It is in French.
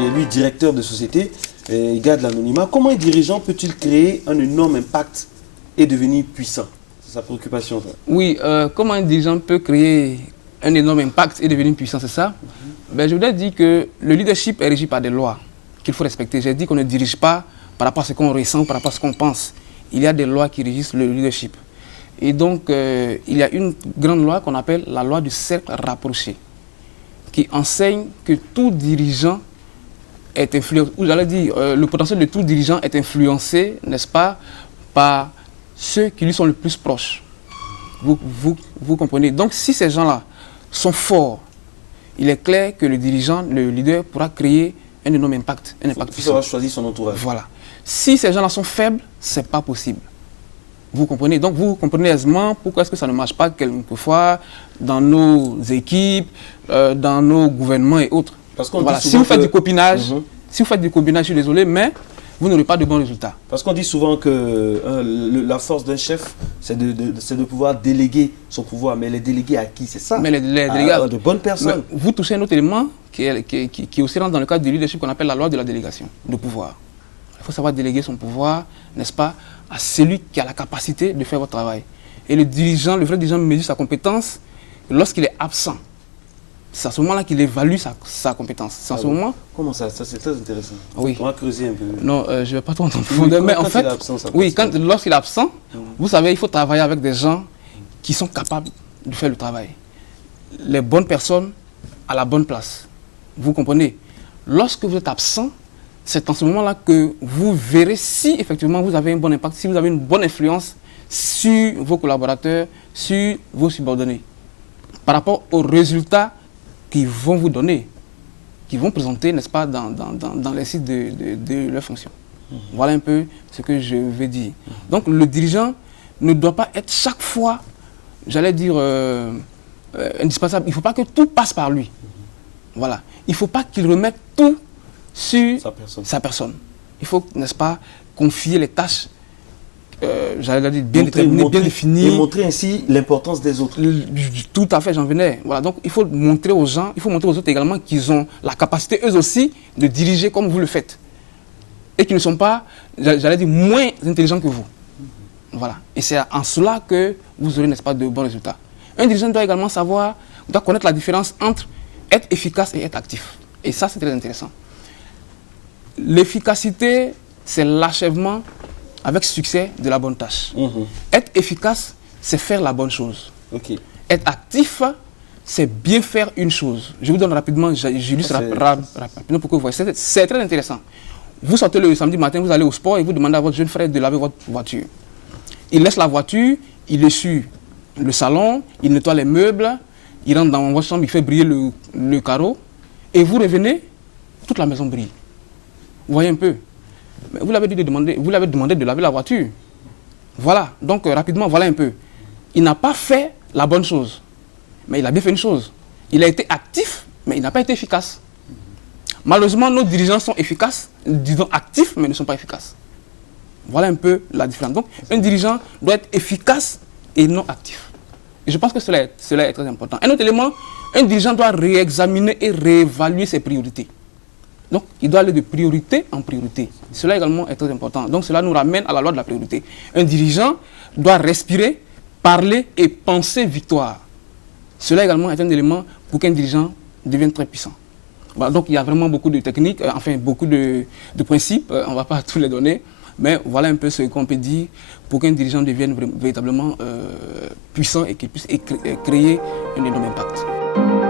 qui est lui directeur de société, il garde l'anonymat. Comment un dirigeant peut-il créer un énorme impact et devenir puissant? C'est sa préoccupation. Ça. Oui, comment un dirigeant peut créer un énorme impact et devenir puissant, c'est ça? Ben, je voudrais dire que le leadership est régi par des lois qu'il faut respecter. J'ai dit qu'on ne dirige pas par rapport à ce qu'on ressent, par rapport à ce qu'on pense. Il y a des lois qui régissent le leadership. Et donc, il y a une grande loi qu'on appelle la loi du cercle rapproché, qui enseigne que tout dirigeant est influencé, ou j'allais dire, le potentiel de tout dirigeant est influencé, n'est-ce pas, par ceux qui lui sont le plus proches. Vous comprenez? Donc, si ces gens-là sont forts, il est clair que le dirigeant, le leader, pourra créer un énorme impact. Un impact il faudra choisir son entourage. Voilà. Si ces gens-là sont faibles, ce n'est pas possible. Vous comprenez? Donc, vous comprenez aisément pourquoi est-ce que ça ne marche pas quelquefois dans nos équipes, dans nos gouvernements et autres. Parce qu'on voilà. dit souvent si vous faites du copinage, je suis désolé, mais vous n'aurez pas de bons résultats. Parce qu'on dit souvent que la force d'un chef, c'est de pouvoir déléguer son pouvoir. Mais les déléguer à qui? C'est ça? Mais les délégués à de bonnes personnes. Vous touchez un autre élément qui aussi rentre dans le cadre du leadership qu'on appelle la loi de la délégation de pouvoir. Il faut savoir déléguer son pouvoir, n'est-ce pas, à celui qui a la capacité de faire votre travail. Et le dirigeant, le vrai dirigeant mesure sa compétence lorsqu'il est absent. C'est à ce moment-là qu'il évalue sa compétence. C'est à ce moment. Comment ça? Ça, c'est très intéressant. Oui. On va creuser un peu. Non, je ne vais pas trop en profondeur. Mais en fait, lorsqu'il est absent, vous savez, il faut travailler avec des gens qui sont capables de faire le travail. Les bonnes personnes à la bonne place. Vous comprenez? Lorsque vous êtes absent, c'est en ce moment-là que vous verrez si effectivement vous avez un bon impact, si vous avez une bonne influence sur vos collaborateurs, sur vos subordonnés, par rapport aux résultats qu'ils vont vous donner, qu'ils vont présenter, n'est-ce pas, dans les sites de leur fonction. Voilà un peu ce que je veux dire. Donc le dirigeant ne doit pas être chaque fois, j'allais dire, indispensable. Il ne faut pas que tout passe par lui. Voilà. Il ne faut pas qu'il remette tout sur sa personne. Il faut, n'est-ce pas, confier les tâches, j'allais dire, bien déterminées, bien définies. Et montrer ainsi l'importance des autres. Tout à fait, j'en venais. Voilà, donc il faut montrer aux gens, il faut montrer aux autres également qu'ils ont la capacité, eux aussi, de diriger comme vous le faites. Et qu'ils ne sont pas, j'allais dire, moins intelligents que vous. Voilà. Et c'est en cela que vous aurez, n'est-ce pas, de bons résultats. Un dirigeant doit également savoir, doit connaître la différence entre être efficace et être actif. Et ça, c'est très intéressant. L'efficacité, c'est l'achèvement avec succès de la bonne tâche. Être efficace, c'est faire la bonne chose. Être actif, c'est bien faire une chose. Je vous donne rapidement, j'illustre rapidement pour que vous voyez. C'est très intéressant. Vous sortez le samedi matin, vous allez au sport et vous demandez à votre jeune frère de laver votre voiture. Il laisse la voiture, il essuie le salon, il nettoie les meubles, il rentre dans votre chambre, il fait briller le carreau et vous revenez, toute la maison brille. Vous voyez un peu. Mais vous l'avez demandé de laver la voiture. Voilà, donc rapidement, voilà un peu. Il n'a pas fait la bonne chose, mais il a bien fait une chose. Il a été actif, mais il n'a pas été efficace. Malheureusement, nos dirigeants sont efficaces, disons actifs, mais ne sont pas efficaces. Voilà un peu la différence. Donc, un dirigeant doit être efficace et non actif. Et je pense que cela est très important. Un autre élément, un dirigeant doit réexaminer et réévaluer ses priorités. Donc, il doit aller de priorité en priorité. Cela également est très important. Donc, cela nous ramène à la loi de la priorité. Un dirigeant doit respirer, parler et penser victoire. Cela également est un élément pour qu'un dirigeant devienne très puissant. Voilà, donc, il y a vraiment beaucoup de techniques, enfin, beaucoup de principes. On ne va pas tous les donner. Mais voilà un peu ce qu'on peut dire pour qu'un dirigeant devienne véritablement puissant et qu'il puisse créer un énorme impact.